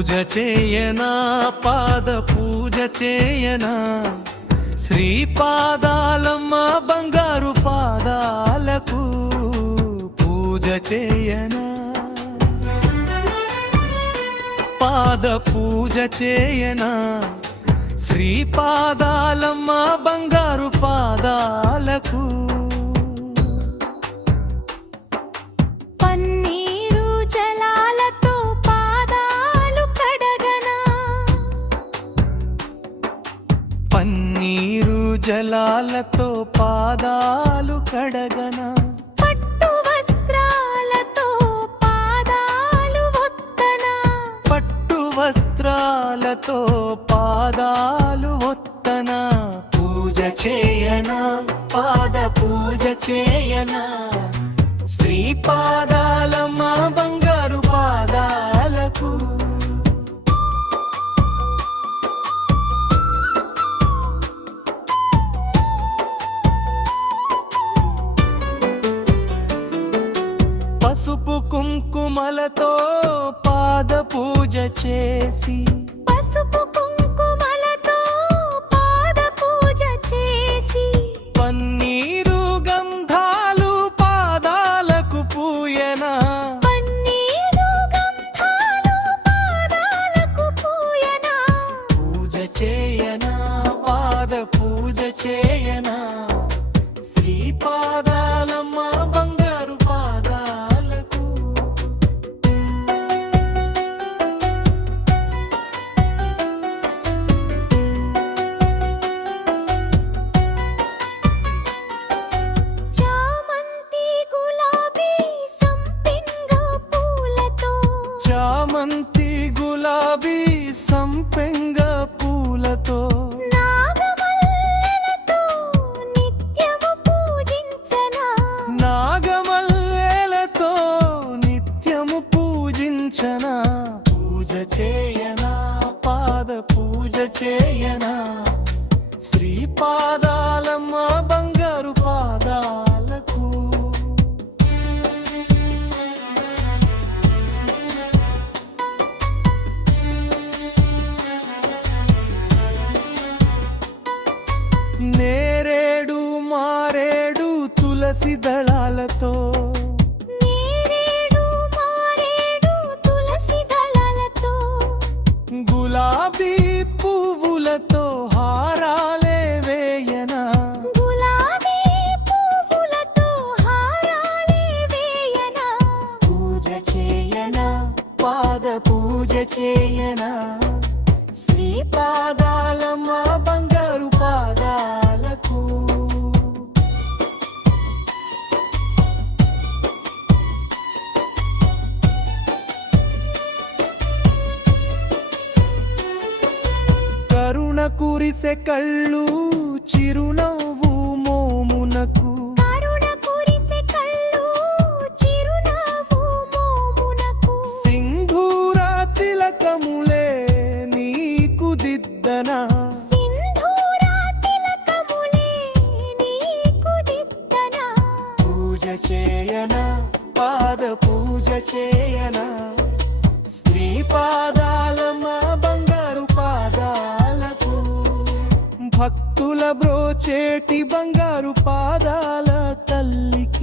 పూజ చేయనా పాద పూజ చేయనా శ్రీపాదాలమ్మ బంగారు పాదాలకు పూజ చేయనా పాద పూజ చేయనా శ్రీపాదాలమ్మ బంగారు పాదాలకు పన్నీరు జలాలతో పాదాలు కడగనా పట్టు వస్త్రాలతో పాదాలు ఒత్తనా పట్టు వస్త్రాలతో పాదాలు ఒత్తనా పూజ చేయనా పాద పూజ చేయనా శ్రీపాదాలమ్మ బంగారు పాదాలకు పసుపు కుంకుమలతో పాద పూజ చేసి పసుపు కుంకుమలతో పాద పూజ చేసి పన్నీరు గంధాలు పాదాలకు పూయనా పన్నీరు గంధాలు పాదాలకు పూయనా పూజ చేయనా పాద పూజ చేయనా శ్రీపాదాలమ్మ బంగారు పాదాలకు చామంతి గులాబీ సంపెంగ పూలతో చామంతి గులాబీ సంపెంగ పూలతో నాగమల్లెలతో నిత్యము పూజించనా నాగమల్లెలతో నిత్యము పూజించనా పూజ చేయనా పాద పూజ చేయనా శ్రీపాదాలమ్మ బంగారు పాదాలకు నేరేడు మారేడు తులసి దళాలతో నేరేడు మారేడు తులసి దళాలతో గులాబీ పువ్వులతో హారాలే వేయనా గులాబీ పువ్వులతో హారాలే వేయనా పూజ చేయనా పాద పూజ చేయనా శ్రీపాదాలమ్మ బంగారు పాదాలకు కరుణ కురిసె కళ్ళు చిరునవ్వు మోమునకు కరుణ కురిసె కళ్ళు చిరునవ్వు మోమునకు సింధూర తిలకములే నీకు దిద్దనా సింధూర తిలకములే నీకు దిద్దనా పూజ చేయనా పాద పూజ చేయనా శ్రీపాదాలమ్మ బంగారు పాదాలకు భక్తుల బ్రోచేటి బంగారు పాదాల తల్లికి